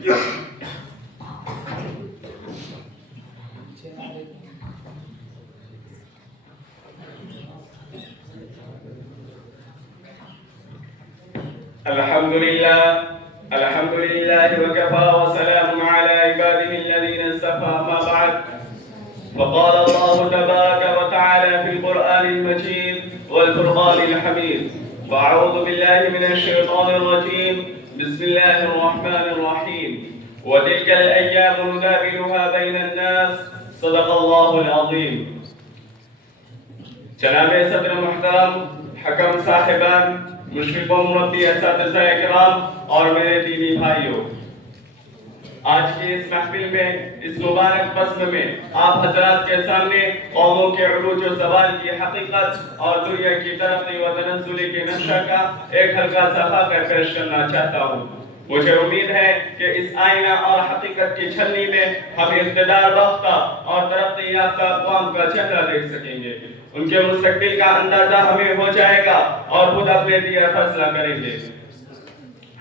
الحمد لله وكفى وسلام على عباده الذين اصطفى. ما بعد، فقال الله تبارك وتعالى في القرآن المجيد والفرقان الحميد: وأعوذ بالله من الشيطان الرجيم، بسم الله الرحمن الرحيم. وتلك الأيام نداولها بين الناس، صدق الله العظيم. جناب صدر محترم، حکم صاحبان، مشرق و مربی اساتذہ اکرام اور میرے دینی بھائیوں، آج کی اس محفل میں، اس مبارک فصل میں آپ حضرات کے سامنے قوموں کے عروج و زوال کی حقیقت اور دنیا کی ترقی و تنزل کے نقشہ کا ایک ہلکا سا خاکہ پیش کرنا چاہتا ہوں. مجھے امید ہے کہ اس آئینہ اور حقیقت کی چھلنی میں ہم اقتدار یافتہ اور ترقی یافتہ اقوام کا چہرہ دیکھ سکیں گے. ان کے مستقبل کا اندازہ ہمیں ہو جائے گا اور خود اپنے لیے فیصلہ کریں گے.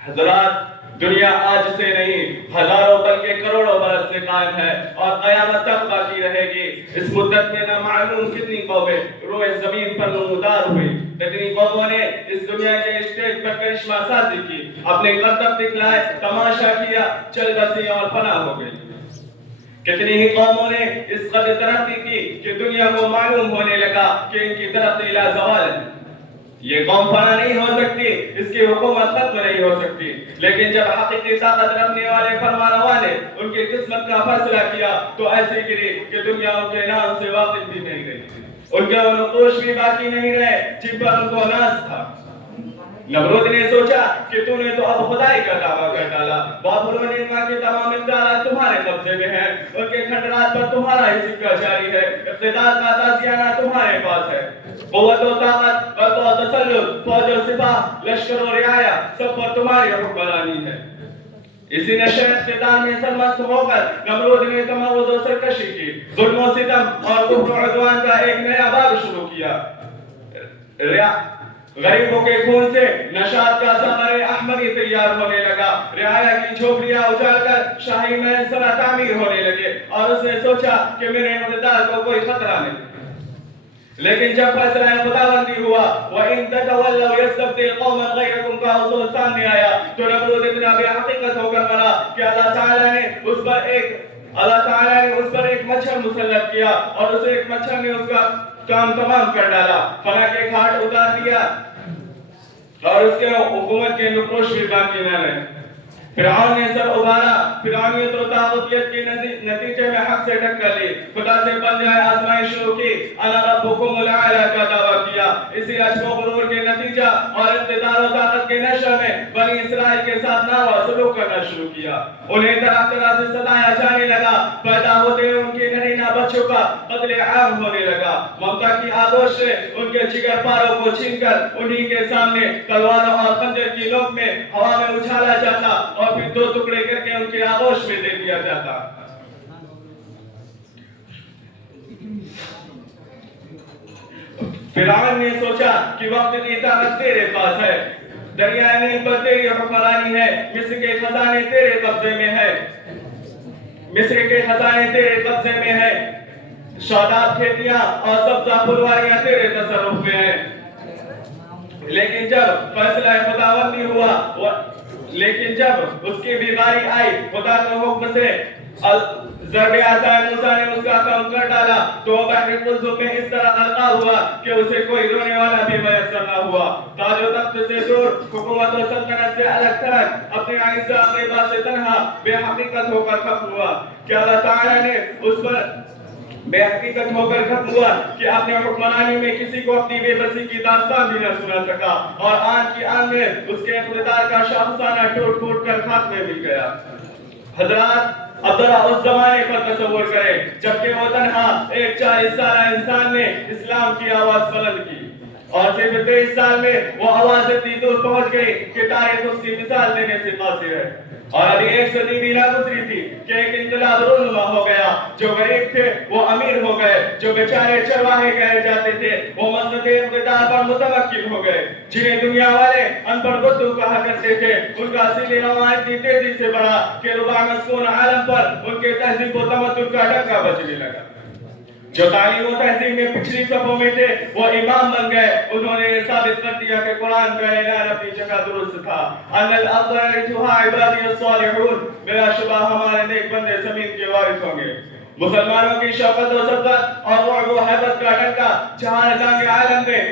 حضرات، دنیا آج سے نہیں، ہزاروں بلکہ کروڑوں برس سے قائم ہے اور قیامت تک باقی رہے گی. اس مدت میں نہ معلوم کتنی قومیں روئے زمین پر نمودار ہوئی. کتنی قوموں نے اس دنیا کے اسٹیج پر کرشمہ سازی کی، اپنے کرتب دکھلائے، تماشا کیا، چل بسی اور فنا ہو گئی. کتنی ہی قوموں نے اس قدر ترقی کی کہ دنیا کو معلوم ہونے لگا کہ ان کی ترقی لا زوال ہے. یہ قوم فنا نہیں ہو سکتی، اس کی حکومت ختم نہیں ہو سکتی. لیکن جب حقیقی طاقت رکھنے والے فرمانروا نے ان کی قسمت کا فیصلہ کیا تو ایسی گری کہ دنیا ان کے نام سے واقف بھی نہیں رہی. ان کے وہ نقوش بھی باقی نہیں رہے جن پر ان کو ناز تھا. نمرود نے سوچا کہ تو نے تو اب خدائی کا دعویٰ کر ڈالا. بابل و نیما کے تمام اقدارات تمہارے قبضے میں ہیں، ان کے کھنڈرات پر تمہارا ہی سکہ جاری ہے، اقتدار کا تازیانہ تمہارے پاس ہے. قوت و طاقت، قوت و تسلط، فوج و سپاہ، لشکر و رعایا، سب پر تمہاری حکمرانی ہے. اسی نشہ اقتدار میں سرمست ہو کر نمرود نے تمرد و سرکشی کی، ظلم و ستم اور کفر و عدوان کا ایک نیا باب شروع کیا. غریبوں کے خون سے نشاط کا ثمر احمدی تیار ہونے لگا. رعایا کی جھوپڑیاں اجاڑ کر شاہی محل سرا تعمیر ہونے لگے اور اس نے سوچا کہ میرے اقتدار کو کوئی خطرہ نہیں. لیکن جب فیصلہ خداوندی ہوا وَإِن تَتَوَلَّوْا يَسْتَبْدِلْ قَوْمًا غَيْرَكُمْ کا حصول سامنے آیا تو نمرود اتنا بے حقیقت ہو کر مرا کہ اللہ تعالیٰ نے اس پر ایک مچھر مسلط کیا اور اسے ایک مچھر نے اس کا کام تمام کر ڈالا. فنا کے گھاٹ اتار دیا اور اس کے حکومت کے نقوش بھی باقی نہ رہے. فرعون نے سر ابھارا، فرعونیت و طاغوتیت کے نتیجے میں حق سے ٹکر لی، خدا سے پنجائے آزمائش شروع کی، انا ربکم الاعلی کا دعویٰ کیا. اسی عجب و غرور کے نتیجہ اور اقتدار و طاقت کے نشہ میں بنی اسرائیل کے ساتھ ناروا سلوک کرنا شروع کیا. انہیں طرح طرح سے ستایا جانے لگا. پیدا ہوتے ان کے نرینہ بچوں کا قتل عام ہونے لگا. ممتا کی آغوش سے ان کے جگر پاروں کو چھین کر انہی کے سامنے تلواروں اور خنجر کی نوک میں ہوا میں اچھالا جاتا اور پھر دو ٹکڑے کر کے ان کے آغوش میں دے دیا جاتا. فرعون نے سوچا کہ وقت کی طاقت تیرے پاس ہے، دریائے نیل پر تیری حکمرانی ہے، مصر کے خزانے تیرے قبضے میں ہے، مصر کے خزانے تیرے قبضے میں ہے، شاداب کھیتیاں اور سبزہ پھلواریاں تیرے تصرف میں ہیں. لیکن جب فیصلہ خداوندی ہوا، لیکن جب اس کی بیماری آئی، خدا کے حکم سے ضرب عصا موسیٰ نے اس کا کام کر ڈالا تو بحر قلزم میں اس طرح غرقہ ہوا کہ اسے کوئی رونے والا بھی میسر نہ ہوا. تاج و تخت سے دور، حکومت و سلطنت سے الگ تھلگ، اپنے عیسیٰ اقبا سے تنہا بے حقیقت ہو کر ختم ہوا. کہ اللہ تعالیٰ نے اس پر بے حقیقت ہو کر ختم ہوا کہ اپنے حکمرانی میں کسی کو اپنی بے بسی کی داستان بھی نہ سنا سکا اور آن کی آن میں اس کے اقتدار کا شاخسانہ ٹوٹ پھوٹ کر خاک میں مل گیا. حضرات، اب ذرا اس زمانے پر تصور کریں جبکہ وہ تنہا ایک 40 سالہ انسان نے اسلام کی آواز بلند کی اور صرف 23 سال میں وہ آواز اتنی دور پہنچ گئی کہ تاریخ اس کی مثال دینے سے قاصر ہے. اور ابھی 1 صدی بھی نہ گزری تھی کہ ایک انقلاب رونما ہو گیا، جو غریب تھے وہ امیر ہو گئے، جو بیچارے چرواہے کہے جاتے تھے وہ مسند اقتدار پر متوکل ہو گئے، جنہیں دنیا والے ان پڑھ بدو کہا کرتے تھے، ان کا سیل رواں اتنی تیزی سے بڑھا کہ ربع مسکون عالم پر ان کے تہذیب و تمدن کا ڈنکا بجنے لگا۔ جو تعلیم و تہذیب میں پچھلی صفوں میں تھے وہ امام بن گئے، انہوں نے یہ ثابت کر دیا کہ قرآن کا اعلان اپنی جگہ درست تھا، ان الارض یرثها عبادی الصالحون، بلا شبہ ہمارے نیک بندے زمین کے وارث ہوں گے۔ مسلمانوں کی شوقت و صدقت اور رعب و حیبت کا ڈنکا جہان کے عالم میں